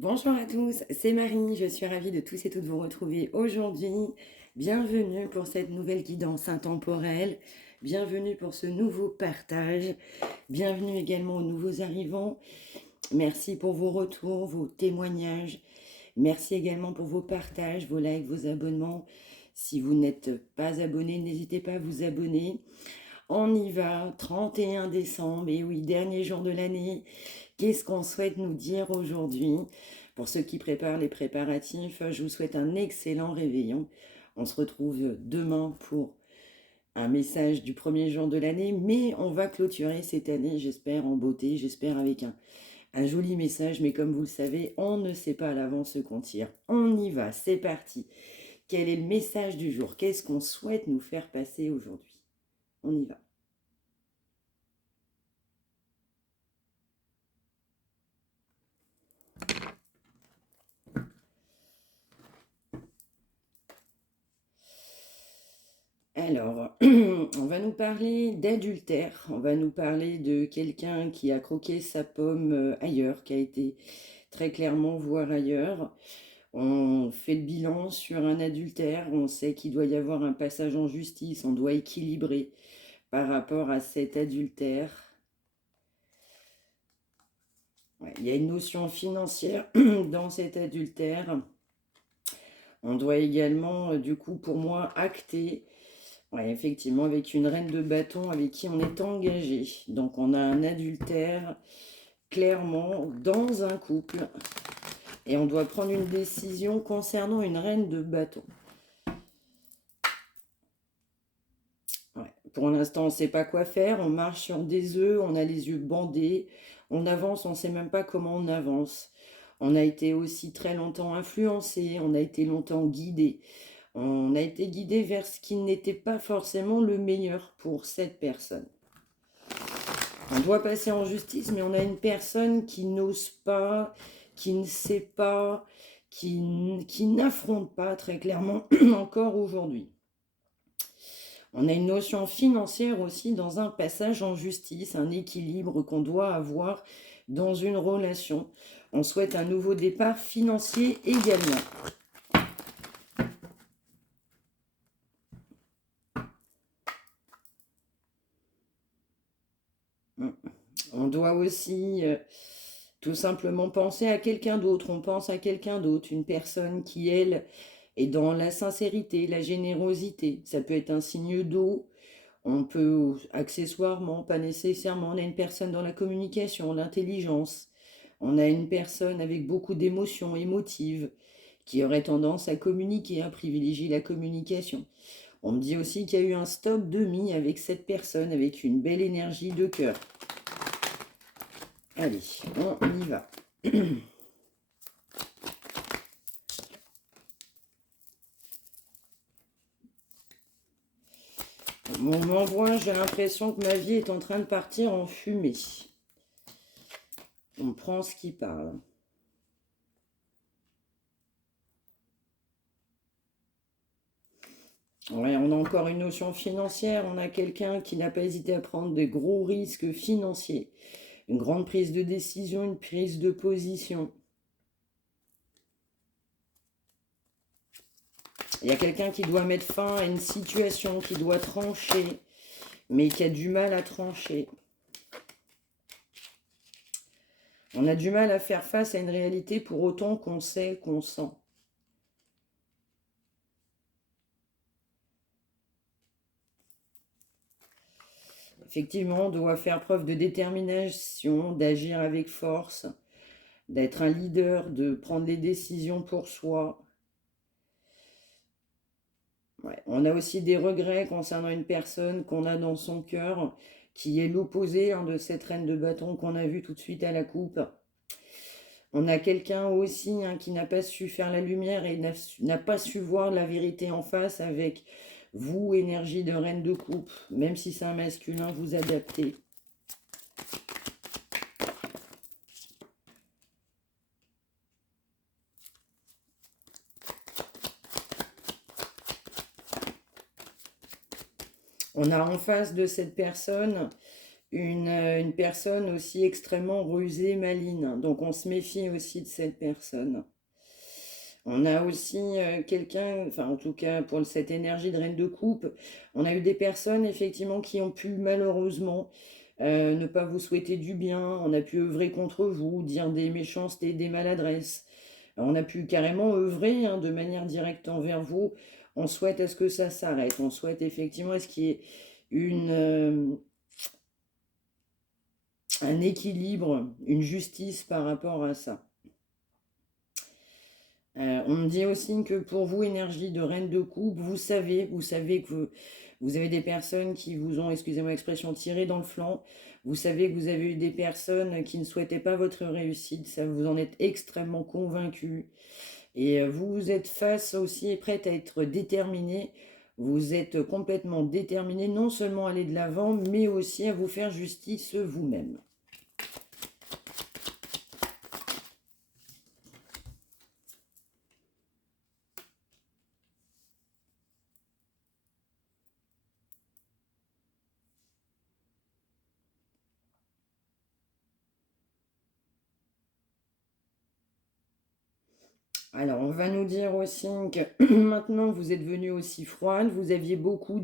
Bonjour à tous, c'est Marie, je suis ravie de tous et toutes vous retrouver aujourd'hui. Bienvenue pour cette nouvelle guidance intemporelle, bienvenue pour ce nouveau partage, bienvenue également aux nouveaux arrivants. Merci pour vos retours, vos témoignages, merci également pour vos partages, vos likes, vos abonnements. Si vous n'êtes pas abonné, n'hésitez pas à vous abonner. On y va, 31 décembre, et oui, dernier jour de l'année. Qu'est-ce qu'on souhaite nous dire aujourd'hui? Pour ceux qui préparent les préparatifs, je vous souhaite un excellent réveillon. On se retrouve demain pour un message du premier jour de l'année, mais on va clôturer cette année, j'espère, en beauté, j'espère avec un joli message, mais comme vous le savez, on ne sait pas à l'avance ce qu'on tire. On y va, c'est parti. Quel est le message du jour? Qu'est-ce qu'on souhaite nous faire passer aujourd'hui? On y va. Alors, on va nous parler d'adultère, on va nous parler de quelqu'un qui a croqué sa pomme ailleurs, qui a été très clairement voir ailleurs. On fait le bilan sur un adultère, on sait qu'il doit y avoir un passage en justice, on doit équilibrer par rapport à cet adultère. Ouais, il y a une notion financière dans cet adultère. On doit également, du coup, pour moi, acter. Ouais, effectivement, avec une reine de bâton avec qui on est engagé. Donc on a un adultère clairement dans un couple et on doit prendre une décision concernant une reine de bâton. Ouais. Pour l'instant, on ne sait pas quoi faire, on marche sur des œufs, on a les yeux bandés, on avance, on ne sait même pas comment on avance. On a été aussi très longtemps influencé, on a été longtemps guidé. On a été guidé vers ce qui n'était pas forcément le meilleur pour cette personne. On doit passer en justice, mais on a une personne qui n'ose pas, qui ne sait pas, qui n'affronte pas très clairement encore aujourd'hui. On a une notion financière aussi dans un passage en justice, un équilibre qu'on doit avoir dans une relation. On souhaite un nouveau départ financier également. On doit aussi tout simplement penser à quelqu'un d'autre. On pense à quelqu'un d'autre, une personne qui, elle, est dans la sincérité, la générosité. Ça peut être un signe d'eau. On peut accessoirement, pas nécessairement, on a une personne dans la communication, l'intelligence. On a une personne avec beaucoup d'émotions émotives qui aurait tendance à communiquer, à privilégier la communication. On me dit aussi qu'il y a eu un stop demi avec cette personne, avec une belle énergie de cœur. Allez, on y va. On m'envoie, j'ai l'impression que ma vie est en train de partir en fumée. On prend ce qui parle. Ouais, on a encore une notion financière. On a quelqu'un qui n'a pas hésité à prendre des gros risques financiers. Une grande prise de décision, une prise de position. Il y a quelqu'un qui doit mettre fin à une situation, qui doit trancher, mais qui a du mal à trancher. On a du mal à faire face à une réalité pour autant qu'on sait, qu'on sent. Effectivement, on doit faire preuve de détermination, d'agir avec force, d'être un leader, de prendre les décisions pour soi. Ouais. On a aussi des regrets concernant une personne qu'on a dans son cœur, qui est l'opposé de cette reine de bâton qu'on a vue tout de suite à la coupe. On a quelqu'un aussi qui n'a pas su faire la lumière et n'a pas su voir la vérité en face avec vous, énergie de reine de coupe. Même si c'est un masculin, vous adaptez. On a en face de cette personne une personne aussi extrêmement rusée, maligne. Donc on se méfie aussi de cette personne. On a aussi quelqu'un, enfin en tout cas pour cette énergie de reine de coupe, on a eu des personnes effectivement qui ont pu malheureusement ne pas vous souhaiter du bien, on a pu œuvrer contre vous, dire des méchancetés, des maladresses. On a pu carrément œuvrer hein, de manière directe envers vous. On souhaite à ce que ça s'arrête, on souhaite effectivement à ce qu'il y ait un équilibre, une justice par rapport à ça. On me dit aussi que pour vous, énergie de reine de coupe, vous savez que vous avez des personnes qui vous ont, excusez-moi l'expression, tiré dans le flanc. Vous savez que vous avez eu des personnes qui ne souhaitaient pas votre réussite. Ça, vous en êtes extrêmement convaincu. Et vous êtes face aussi et prête à être déterminée. Vous êtes complètement déterminée, non seulement à aller de l'avant, mais aussi à vous faire justice vous-même. Alors, on va nous dire aussi que maintenant vous êtes venu aussi froide, vous aviez beaucoup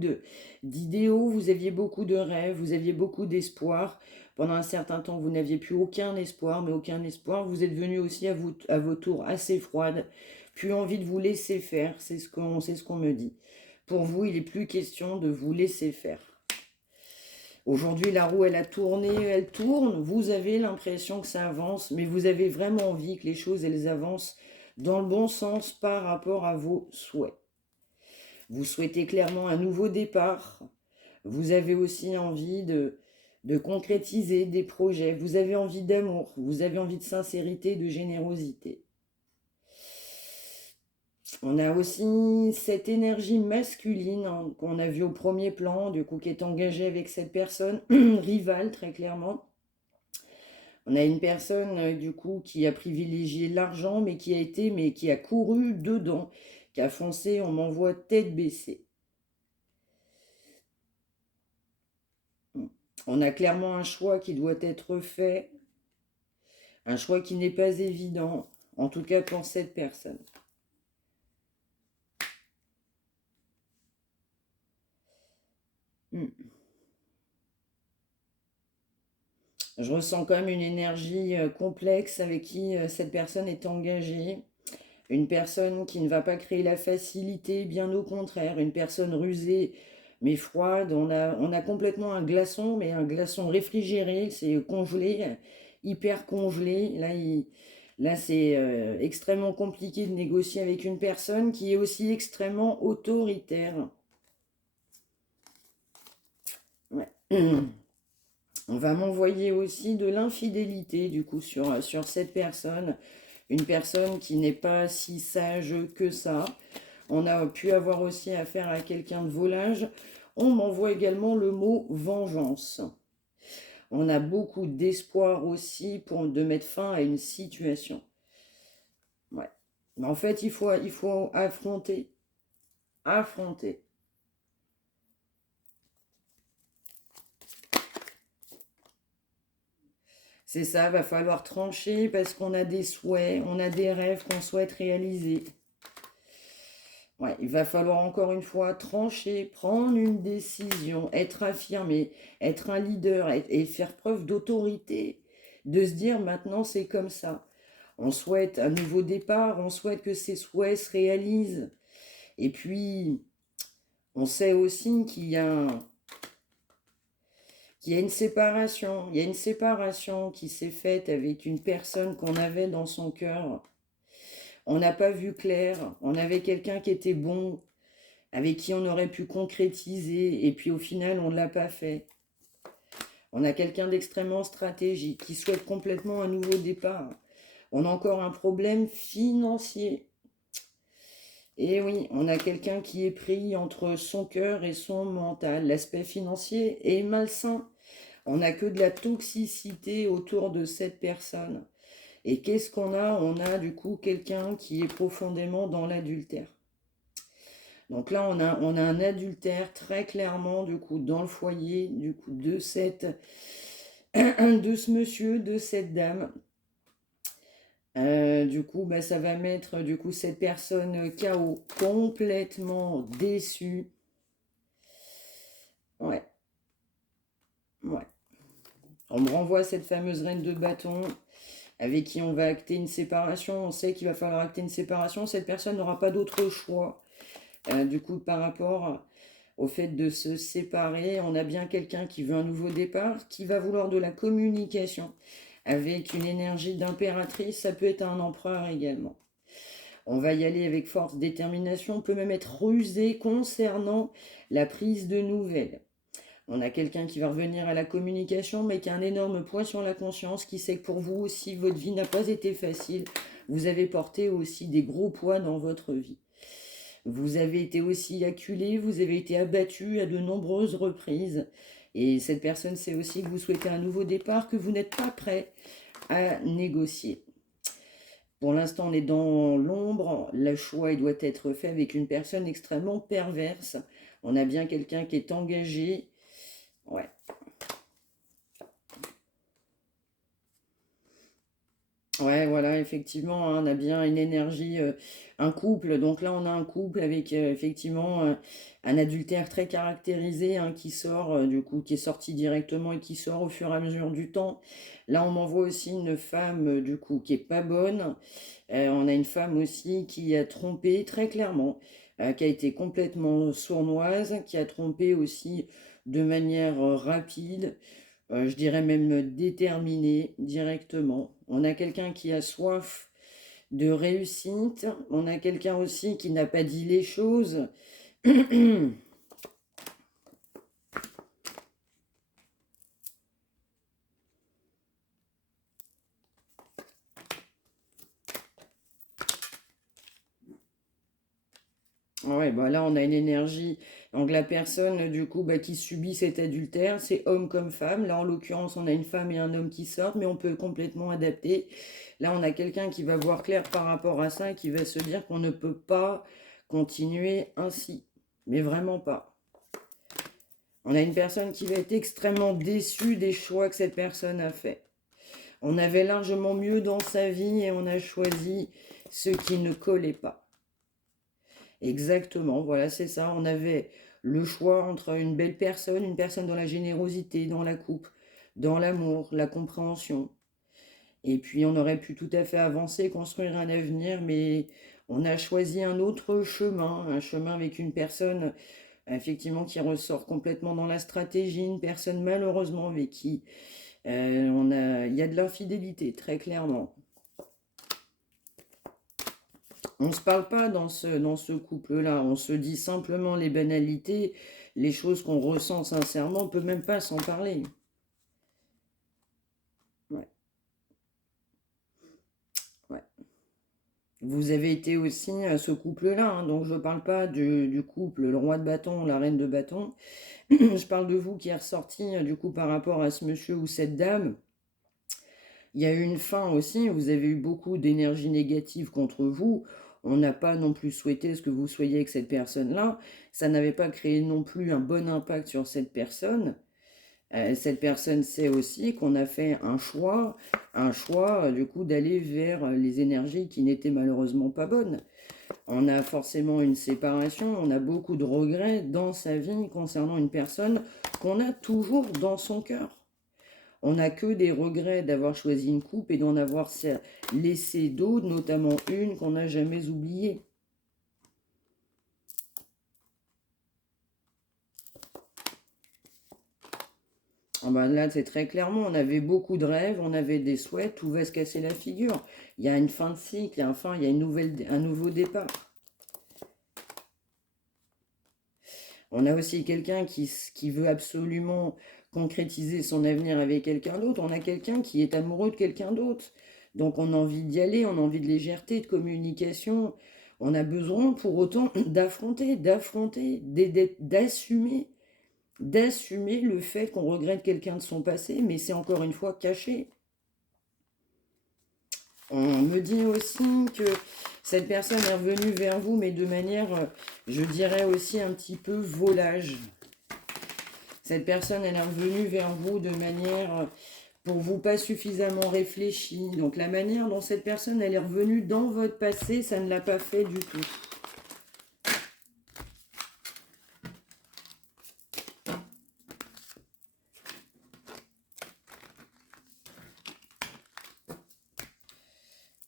d'idéaux, vous aviez beaucoup de rêves, vous aviez beaucoup d'espoir. Pendant un certain temps, vous n'aviez plus aucun espoir, mais aucun espoir. Vous êtes venu aussi à vos tours assez froide, plus envie de vous laisser faire, c'est ce qu'on me dit. Pour vous, il n'est plus question de vous laisser faire. Aujourd'hui, la roue, elle a tourné, elle tourne. Vous avez l'impression que ça avance, mais vous avez vraiment envie que les choses, elles avancent dans le bon sens par rapport à vos souhaits. Vous souhaitez clairement un nouveau départ. Vous avez aussi envie de concrétiser des projets. Vous avez envie d'amour. Vous avez envie de sincérité, de générosité. On a aussi cette énergie masculine hein, qu'on a vue au premier plan, du coup qui est engagée avec cette personne, rivale très clairement. On a une personne du coup qui a privilégié l'argent mais qui a couru dedans, qui a foncé, on m'envoie tête baissée. On a clairement un choix qui doit être fait, un choix qui n'est pas évident, en tout cas pour cette personne. Je ressens quand même une énergie complexe avec qui cette personne est engagée. Une personne qui ne va pas créer la facilité, bien au contraire. Une personne rusée mais froide. On a complètement un glaçon, mais un glaçon réfrigéré. C'est congelé, hyper congelé. Là c'est extrêmement compliqué de négocier avec une personne qui est aussi extrêmement autoritaire. Ouais. On va m'envoyer aussi de l'infidélité, du coup, sur cette personne. Une personne qui n'est pas si sage que ça. On a pu avoir aussi affaire à quelqu'un de volage. On m'envoie également le mot vengeance. On a beaucoup d'espoir aussi de mettre fin à une situation. Ouais. Mais en fait, il faut affronter. Affronter. C'est ça, va falloir trancher parce qu'on a des souhaits, on a des rêves qu'on souhaite réaliser. Ouais, il va falloir encore une fois trancher, prendre une décision, être affirmé, être un leader et faire preuve d'autorité, de se dire maintenant c'est comme ça. On souhaite un nouveau départ, on souhaite que ces souhaits se réalisent. Et puis, on sait aussi qu'il y a une séparation. Il y a une séparation qui s'est faite avec une personne qu'on avait dans son cœur. On n'a pas vu clair. On avait quelqu'un qui était bon, avec qui on aurait pu concrétiser, et puis au final, on ne l'a pas fait. On a quelqu'un d'extrêmement stratégique qui souhaite complètement un nouveau départ. On a encore un problème financier. Et oui, on a quelqu'un qui est pris entre son cœur et son mental. L'aspect financier est malsain. On n'a que de la toxicité autour de cette personne. Et qu'est-ce qu'on a? On a du coup quelqu'un qui est profondément dans l'adultère. Donc là, on a un adultère très clairement, du coup, dans le foyer, du coup, de de ce monsieur, de cette dame. Du coup, bah, ça va mettre du coup cette personne KO, complètement déçue. Ouais, ouais. On me renvoie cette fameuse reine de bâton avec qui on va acter une séparation. On sait qu'il va falloir acter une séparation. Cette personne n'aura pas d'autre choix. Du coup, par rapport au fait de se séparer, on a bien quelqu'un qui veut un nouveau départ, qui va vouloir de la communication avec une énergie d'impératrice. Ça peut être un empereur également. On va y aller avec force, détermination. On peut même être rusé concernant la prise de nouvelles. On a quelqu'un qui va revenir à la communication, mais qui a un énorme poids sur la conscience, qui sait que pour vous aussi, votre vie n'a pas été facile. Vous avez porté aussi des gros poids dans votre vie. Vous avez été aussi acculé, vous avez été abattu à de nombreuses reprises. Et cette personne sait aussi que vous souhaitez un nouveau départ, que vous n'êtes pas prêt à négocier. Pour l'instant, on est dans l'ombre. Le choix il doit être fait avec une personne extrêmement perverse. On a bien quelqu'un qui est engagé. Ouais. Ouais, voilà, effectivement, hein, on a bien une énergie, un couple. Donc là, on a un couple avec effectivement un adultère très caractérisé hein, qui sort, du coup, qui est sorti directement et qui sort au fur et à mesure du temps. Là, on m'envoie aussi une femme, du coup, qui est pas bonne. On a une femme aussi qui a trompé très clairement, qui a été complètement sournoise, qui a trompé aussi de manière rapide, je dirais même déterminée directement. On a quelqu'un qui a soif de réussite, on a quelqu'un aussi qui n'a pas dit les choses. Ouais, bah là on a une énergie. Donc la personne du coup bah, qui subit cet adultère, c'est homme comme femme. Là en l'occurrence on a une femme et un homme qui sortent, mais on peut complètement adapter. Là on a quelqu'un qui va voir clair par rapport à ça et qui va se dire qu'on ne peut pas continuer ainsi. Mais vraiment pas. On a une personne qui va être extrêmement déçue des choix que cette personne a fait. On avait largement mieux dans sa vie et on a choisi ce qui ne collait pas. Exactement, voilà, c'est ça. On avait le choix entre une personne dans la générosité, dans la coupe, dans l'amour, la compréhension. Et puis on aurait pu tout à fait avancer, construire un avenir, mais on a choisi un autre chemin, un chemin avec une personne effectivement qui ressort complètement dans la stratégie, une personne malheureusement avec qui il y a de l'infidélité, très clairement. On ne se parle pas dans ce couple-là, on se dit simplement les banalités, les choses qu'on ressent sincèrement, on ne peut même pas s'en parler. Ouais, ouais. Vous avez été aussi ce couple-là, hein, donc je ne parle pas du couple, le roi de bâton, la reine de bâton, je parle de vous qui est ressorti du coup par rapport à ce monsieur ou cette dame. Il y a eu une fin aussi, vous avez eu beaucoup d'énergie négative contre vous. On n'a pas non plus souhaité ce que vous soyez avec cette personne-là. Ça n'avait pas créé non plus un bon impact sur cette personne. Cette personne sait aussi qu'on a fait un choix du coup d'aller vers les énergies qui n'étaient malheureusement pas bonnes. On a forcément une séparation, on a beaucoup de regrets dans sa vie concernant une personne qu'on a toujours dans son cœur. On n'a que des regrets d'avoir choisi une coupe et d'en avoir laissé d'autres, notamment une qu'on n'a jamais oubliée. Ah ben là, c'est très clairement, on avait beaucoup de rêves, on avait des souhaits, tout va se casser la figure. Il y a une fin de cycle, il y a un nouveau départ. On a aussi quelqu'un qui veut absolument concrétiser son avenir avec quelqu'un d'autre. On a quelqu'un qui est amoureux de quelqu'un d'autre. Donc on a envie d'y aller, on a envie de légèreté, de communication. On a besoin pour autant d'assumer le fait qu'on regrette quelqu'un de son passé, mais c'est encore une fois caché. On me dit aussi que cette personne est revenue vers vous, mais de manière, je dirais aussi un petit peu volage. Cette personne, elle est revenue vers vous de manière, pour vous, pas suffisamment réfléchie. Donc la manière dont cette personne, elle est revenue dans votre passé, ça ne l'a pas fait du tout.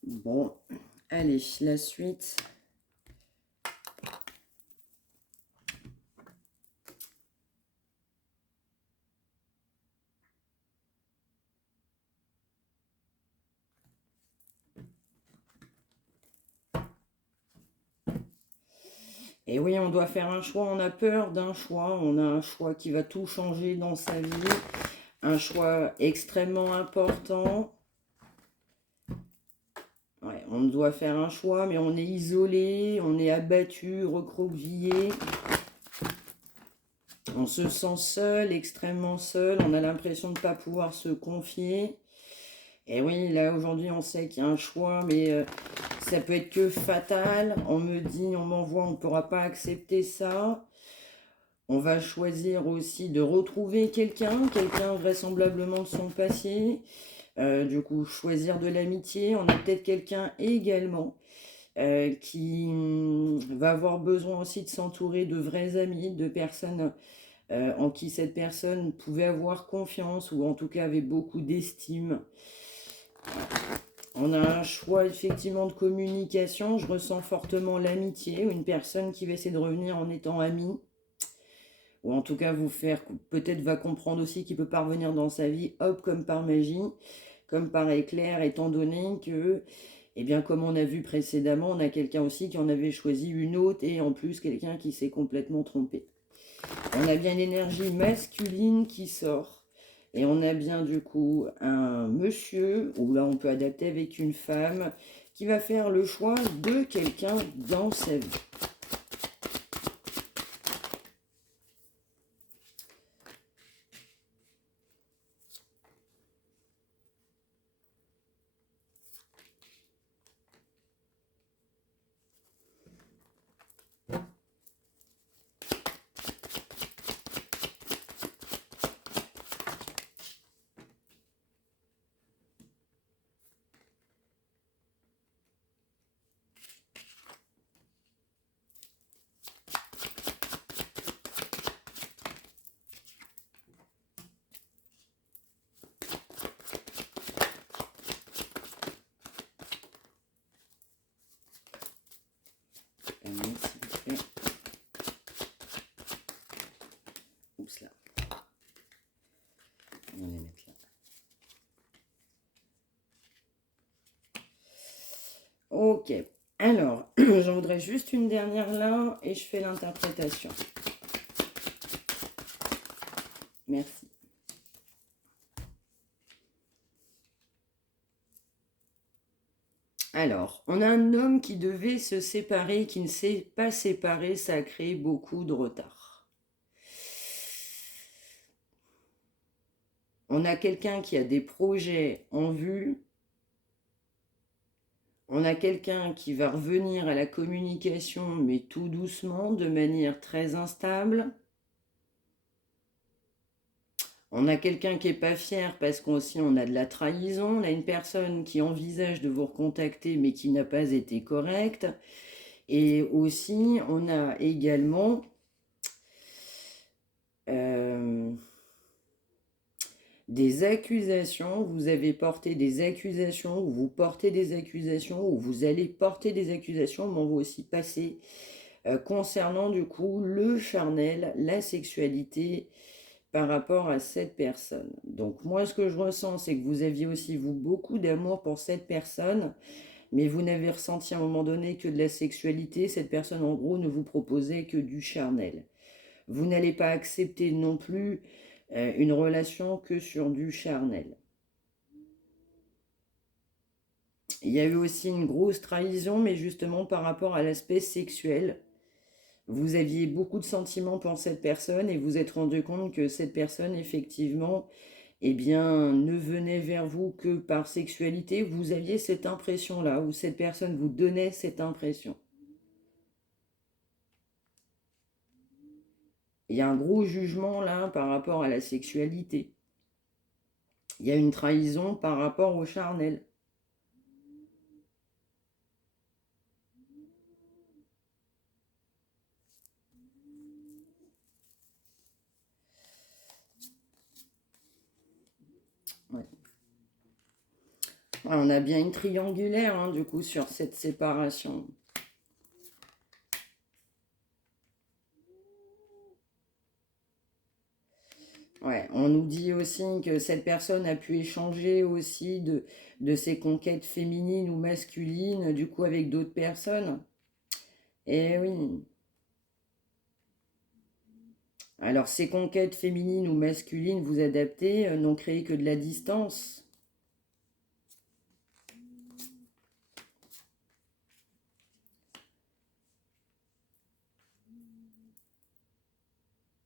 Bon, allez, la suite. Et oui, on doit faire un choix, on a peur d'un choix, on a un choix qui va tout changer dans sa vie, un choix extrêmement important. Ouais, on doit faire un choix, mais on est isolé, on est abattu, recroquevillé. On se sent seul, extrêmement seul, on a l'impression de ne pas pouvoir se confier. Et oui, là aujourd'hui on sait qu'il y a un choix, mais ça peut être que fatal. On me dit, on m'envoie, on ne pourra pas accepter ça. On va choisir aussi de retrouver quelqu'un vraisemblablement de son passé. Du coup, choisir de l'amitié. On a peut-être quelqu'un également qui va avoir besoin aussi de s'entourer de vrais amis, de personnes en qui cette personne pouvait avoir confiance ou en tout cas avait beaucoup d'estime. On a un choix effectivement de communication. Je ressens fortement l'amitié, ou une personne qui va essayer de revenir en étant amie, ou en tout cas vous faire, peut-être va comprendre aussi qu'il peut parvenir dans sa vie, hop, comme par magie, comme par éclair, étant donné que, eh bien, comme on a vu précédemment, on a quelqu'un aussi qui en avait choisi une autre, et en plus quelqu'un qui s'est complètement trompé. On a bien l'énergie masculine qui sort. Et on a bien du coup un monsieur, ou là on peut adapter avec une femme, qui va faire le choix de quelqu'un dans sa vie. Oups là. On va les mettre là. Ok. Alors, j'en voudrais juste une dernière là et je fais l'interprétation. Merci. Alors, on a un homme qui devait se séparer, qui ne s'est pas séparé, ça a créé beaucoup de retard. On a quelqu'un qui a des projets en vue. On a quelqu'un qui va revenir à la communication, mais tout doucement, de manière très instable. On a quelqu'un qui n'est pas fier parce qu'aussi on a de la trahison. On a une personne qui envisage de vous recontacter, mais qui n'a pas été correcte. Et aussi, on a également des accusations. Vous avez porté des accusations, ou vous portez des accusations, ou vous allez porter des accusations, mais on va aussi passer concernant du coup le charnel, la sexualité par rapport à cette personne. Donc moi, ce que je ressens, c'est que vous aviez aussi, vous, beaucoup d'amour pour cette personne, mais vous n'avez ressenti à un moment donné que de la sexualité. Cette personne, en gros, ne vous proposait que du charnel. Vous n'allez pas accepter non plus une relation que sur du charnel. Il y a eu aussi une grosse trahison, mais justement par rapport à l'aspect sexuel. Vous aviez beaucoup de sentiments pour cette personne et vous êtes rendu compte que cette personne, effectivement, eh bien, ne venait vers vous que par sexualité, vous aviez cette impression-là, ou cette personne vous donnait cette impression. Il y a un gros jugement là par rapport à la sexualité. Il y a une trahison par rapport au charnel. Ouais. Ouais, on a bien une triangulaire, hein, du coup, sur cette séparation. Ouais, on nous dit aussi que cette personne a pu échanger aussi de ses conquêtes féminines ou masculines, du coup, avec d'autres personnes. Eh oui. Alors, ces conquêtes féminines ou masculines, vous adaptez, n'ont créé que de la distance.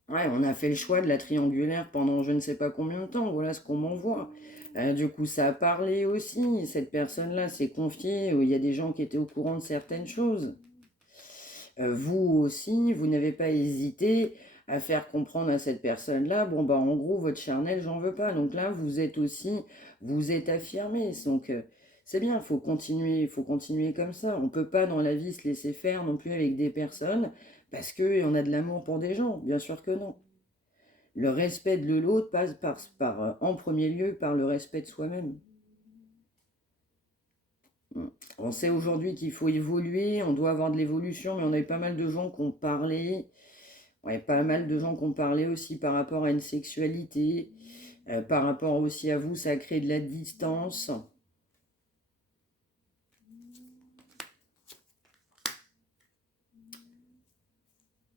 Ouais, on a fait le choix de la triangulaire pendant je ne sais pas combien de temps, voilà ce qu'on m'envoie. Du coup, ça a parlé aussi, cette personne-là s'est confiée, il y a des gens qui étaient au courant de certaines choses. Vous aussi, vous n'avez pas hésité à faire comprendre à cette personne-là, bon bah en gros, votre charnel, j'en veux pas. Donc là, vous êtes aussi, vous êtes affirmé. Donc c'est bien, il faut continuer comme ça. On peut pas dans la vie se laisser faire non plus avec des personnes parce qu'on a de l'amour pour des gens, bien sûr que non. Le respect de l'autre passe en premier lieu par le respect de soi-même. On sait aujourd'hui qu'il faut évoluer, on doit avoir de l'évolution, mais on a eu pas mal de gens qui ont parlé, ouais, pas mal de gens qui ont parlé aussi par rapport à une sexualité, par rapport aussi à vous, ça crée de la distance.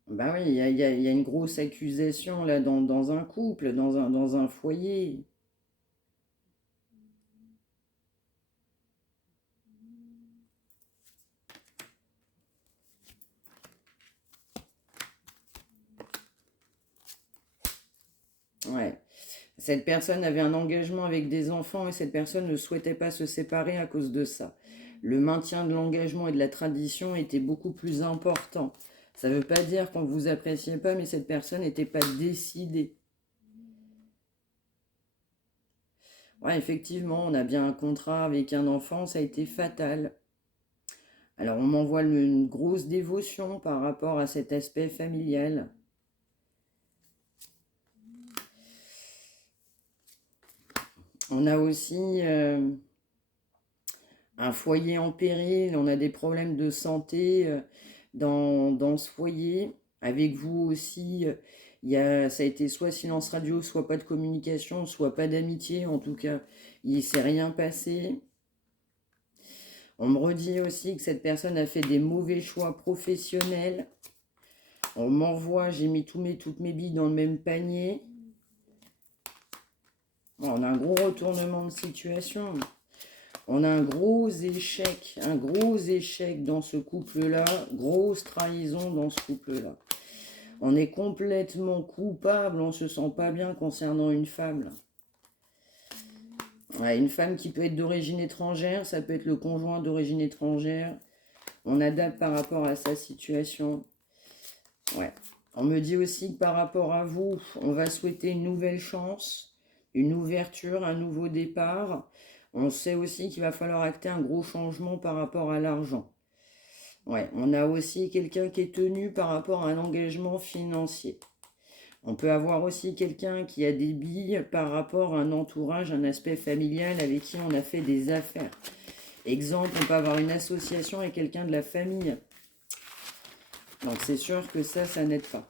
Ben oui, il y a une grosse accusation là dans un couple, dans un foyer. Ouais. Cette personne avait un engagement avec des enfants et cette personne ne souhaitait pas se séparer à cause de ça. Le maintien de l'engagement et de la tradition était beaucoup plus important. Ça ne veut pas dire qu'on ne vous appréciait pas, mais cette personne n'était pas décidée. Ouais, effectivement, on a bien un contrat avec un enfant, ça a été fatal. Alors on m'envoie une grosse dévotion par rapport à cet aspect familial. On a aussi un foyer en péril, on a des problèmes de santé dans ce foyer. Avec vous aussi, ça a été soit silence radio, soit pas de communication, soit pas d'amitié. En tout cas, il ne s'est rien passé. On me redit aussi que cette personne a fait des mauvais choix professionnels. On m'envoie, j'ai mis toutes mes billes dans le même panier. On a un gros retournement de situation. On a un gros échec dans ce couple-là, grosse trahison dans ce couple-là. On est complètement coupable, on se sent pas bien concernant une femme. Là. Ouais, une femme qui peut être d'origine étrangère, ça peut être le conjoint d'origine étrangère. On adapte par rapport à sa situation. Ouais. On me dit aussi que par rapport à vous, on va souhaiter une nouvelle chance, une ouverture, un nouveau départ. On sait aussi qu'il va falloir acter un gros changement par rapport à l'argent. Ouais, on a aussi quelqu'un qui est tenu par rapport à un engagement financier. On peut avoir aussi quelqu'un qui a des billes par rapport à un entourage, un aspect familial avec qui on a fait des affaires. Exemple, on peut avoir une association avec quelqu'un de la famille. Donc c'est sûr que ça n'aide pas.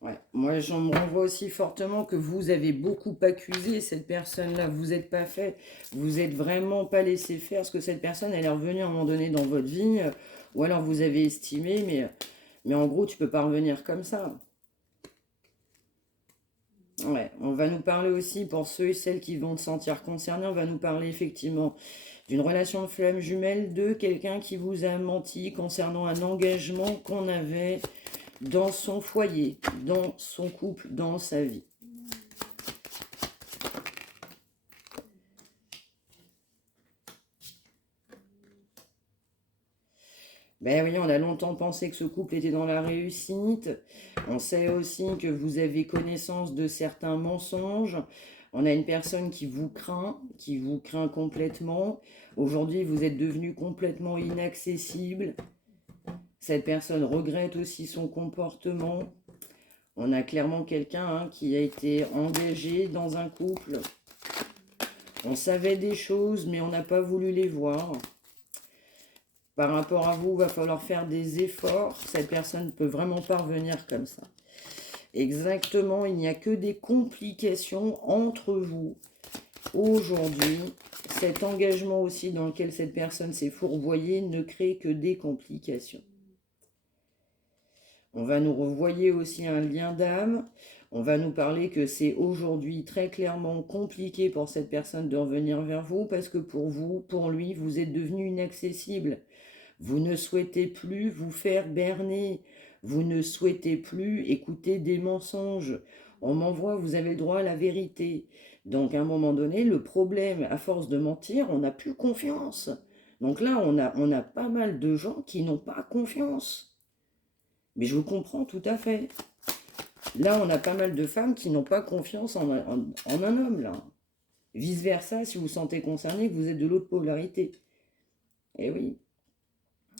Ouais. Moi, j'en me renvoie aussi fortement que vous avez beaucoup accusé cette personne-là. Vous n'êtes pas fait, vous n'êtes vraiment pas laissé faire. Parce que cette personne, elle est revenue à un moment donné dans votre vie, ou alors vous avez estimé, mais en gros, tu peux pas revenir comme ça. Ouais, on va nous parler aussi, pour ceux et celles qui vont se sentir concernés, on va nous parler effectivement d'une relation de flamme jumelle, de quelqu'un qui vous a menti concernant un engagement qu'on avait dans son foyer, dans son couple, dans sa vie. Ben oui, on a longtemps pensé que ce couple était dans la réussite. On sait aussi que vous avez connaissance de certains mensonges. On a une personne qui vous craint complètement. Aujourd'hui, vous êtes devenu complètement inaccessible. Cette personne regrette aussi son comportement. On a clairement quelqu'un qui a été engagé dans un couple. On savait des choses, mais on n'a pas voulu les voir. Par rapport à vous, il va falloir faire des efforts. Cette personne ne peut vraiment pas revenir comme ça. Exactement, il n'y a que des complications entre vous aujourd'hui. Cet engagement aussi dans lequel cette personne s'est fourvoyée ne crée que des complications. On va nous revoyer aussi un lien d'âme. On va nous parler que c'est aujourd'hui très clairement compliqué pour cette personne de revenir vers vous parce que pour vous, pour lui, vous êtes devenu inaccessible. Vous ne souhaitez plus vous faire berner. Vous ne souhaitez plus écouter des mensonges. On m'envoie, vous avez le droit à la vérité. Donc à un moment donné, le problème, à force de mentir, on n'a plus confiance. Donc là, on a pas mal de gens qui n'ont pas confiance. Mais je vous comprends tout à fait. Là, on a pas mal de femmes qui n'ont pas confiance en un homme, là. Vice-versa, si vous vous sentez concerné, que vous êtes de l'autre polarité. Eh oui.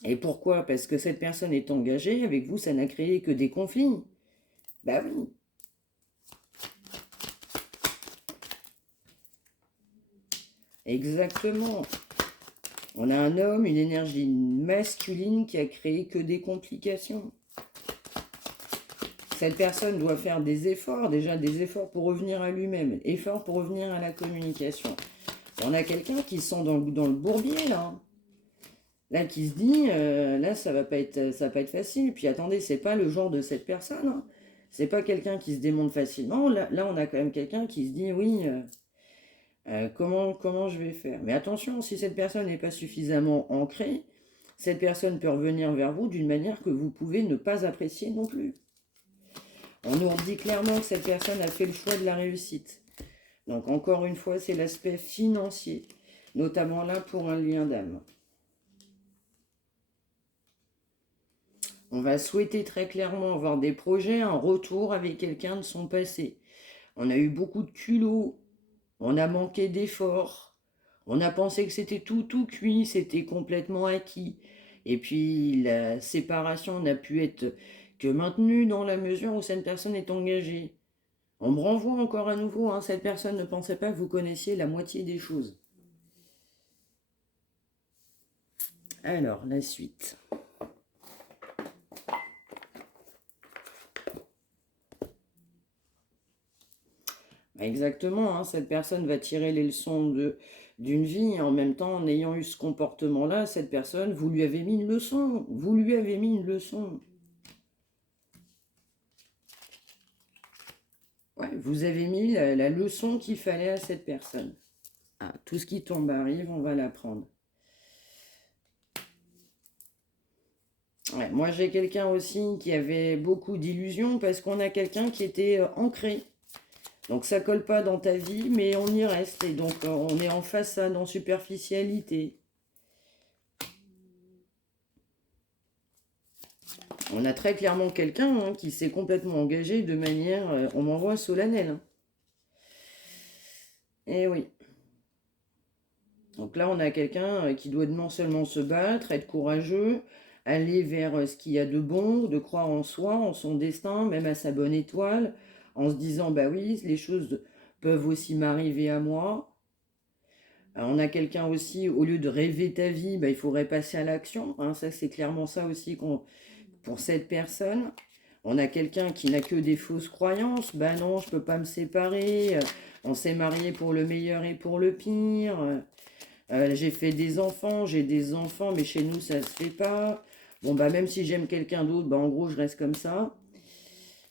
Et pourquoi? Parce que cette personne est engagée, avec vous, ça n'a créé que des conflits. Bah oui. Exactement. On a un homme, une énergie masculine qui a créé que des complications. Cette personne doit faire des efforts, déjà des efforts pour revenir à lui-même, efforts pour revenir à la communication. On a quelqu'un qui sent dans le bourbier, là. Là, qui se dit, là, ça va pas être facile. Puis attendez, c'est pas le genre de cette personne. Hein. C'est pas quelqu'un qui se démonte facilement. Là, on a quand même quelqu'un qui se dit, oui, comment je vais faire? Mais attention, si cette personne n'est pas suffisamment ancrée, cette personne peut revenir vers vous d'une manière que vous pouvez ne pas apprécier non plus. On nous dit clairement que cette personne a fait le choix de la réussite. Donc encore une fois, c'est l'aspect financier, notamment là pour un lien d'âme. On va souhaiter très clairement avoir des projets, un retour avec quelqu'un de son passé. On a eu beaucoup de culot, on a manqué d'efforts, on a pensé que c'était tout cuit, c'était complètement acquis. Et puis la séparation n'a pu être que maintenue dans la mesure où cette personne est engagée. On me renvoie encore à nouveau, hein, cette personne ne pensait pas que vous connaissiez la moitié des choses. Alors, la suite. Exactement, hein, cette personne va tirer les leçons d'une vie, et en même temps, en ayant eu ce comportement-là, cette personne, vous lui avez mis une leçon, vous lui avez mis une leçon. Ouais, vous avez mis la leçon qu'il fallait à cette personne. Ah, tout ce qui tombe arrive, on va l'apprendre. Ouais, moi, j'ai quelqu'un aussi qui avait beaucoup d'illusions parce qu'on a quelqu'un qui était ancré. Donc ça colle pas dans ta vie, mais on y reste. Et donc on est en façade, en superficialité. On a très clairement quelqu'un qui s'est complètement engagé de manière, on m'envoie solennelle. Hein. Eh oui. Donc là, on a quelqu'un qui doit non seulement se battre, être courageux, aller vers ce qu'il y a de bon, de croire en soi, en son destin, même à sa bonne étoile, en se disant, bah oui, les choses peuvent aussi m'arriver à moi. Alors, on a quelqu'un aussi, au lieu de rêver ta vie, bah, il faudrait passer à l'action. Hein, ça, c'est clairement ça aussi pour cette personne. On a quelqu'un qui n'a que des fausses croyances. Ben non, je ne peux pas me séparer. On s'est marié pour le meilleur et pour le pire. J'ai fait des enfants, j'ai des enfants, mais chez nous, ça ne se fait pas. Bon, bah, même si j'aime quelqu'un d'autre, bah, en gros, je reste comme ça.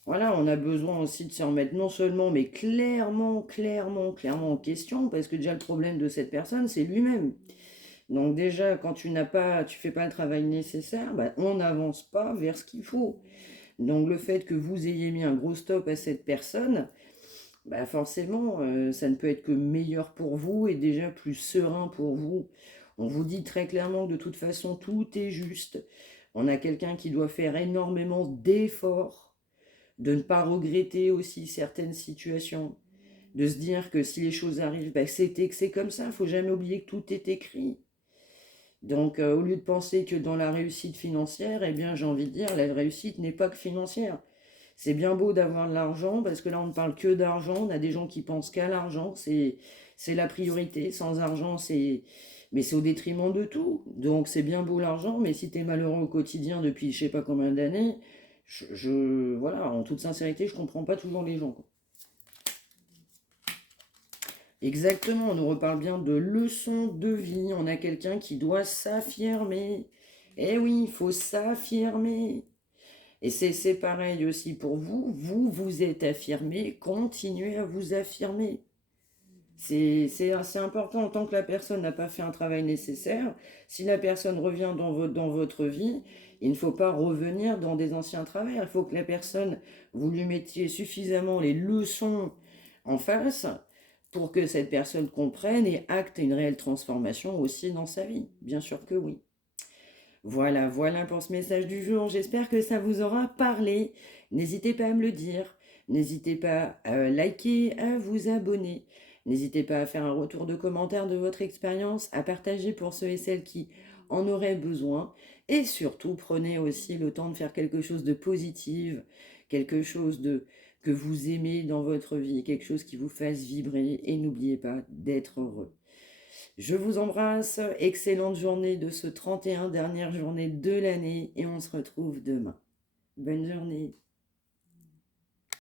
Voilà, on a besoin aussi de se remettre non seulement, mais clairement en question, parce que déjà le problème de cette personne, c'est lui-même. Donc déjà, quand tu fais pas le travail nécessaire, bah, on n'avance pas vers ce qu'il faut. Donc le fait que vous ayez mis un gros stop à cette personne, bah forcément, ça ne peut être que meilleur pour vous et déjà plus serein pour vous. On vous dit très clairement que de toute façon, tout est juste. On a quelqu'un qui doit faire énormément d'efforts, de ne pas regretter aussi certaines situations, de se dire que si les choses arrivent, bah, que c'est comme ça. Il ne faut jamais oublier que tout est écrit. Donc, au lieu de penser que dans la réussite financière, eh bien, j'ai envie de dire, la réussite n'est pas que financière. C'est bien beau d'avoir de l'argent, parce que là, on ne parle que d'argent. On a des gens qui pensent qu'à l'argent, c'est la priorité. Sans argent, mais c'est au détriment de tout. Donc, c'est bien beau l'argent, mais si tu es malheureux au quotidien depuis je sais pas combien d'années, voilà, en toute sincérité, je comprends pas toujours les gens, quoi. Exactement, on nous reparle bien de leçons de vie. On a quelqu'un qui doit s'affirmer. Eh oui, il faut s'affirmer. Et c'est pareil aussi pour vous. Vous vous êtes affirmé, continuez à vous affirmer. C'est assez important en tant que la personne n'a pas fait un travail nécessaire. Si la personne revient dans votre vie, il ne faut pas revenir dans des anciens travers. Il faut que la personne, vous lui mettiez suffisamment les leçons en face pour que cette personne comprenne et acte une réelle transformation aussi dans sa vie. Bien sûr que oui. Voilà, voilà pour ce message du jour. J'espère que ça vous aura parlé. N'hésitez pas à me le dire. N'hésitez pas à liker, à vous abonner. N'hésitez pas à faire un retour de commentaire de votre expérience, à partager pour ceux et celles qui en auraient besoin. Et surtout, prenez aussi le temps de faire quelque chose de positif, quelque chose que vous aimez dans votre vie, quelque chose qui vous fasse vibrer. Et n'oubliez pas d'être heureux. Je vous embrasse, excellente journée de ce 31, dernière journée de l'année, et on se retrouve demain. Bonne journée.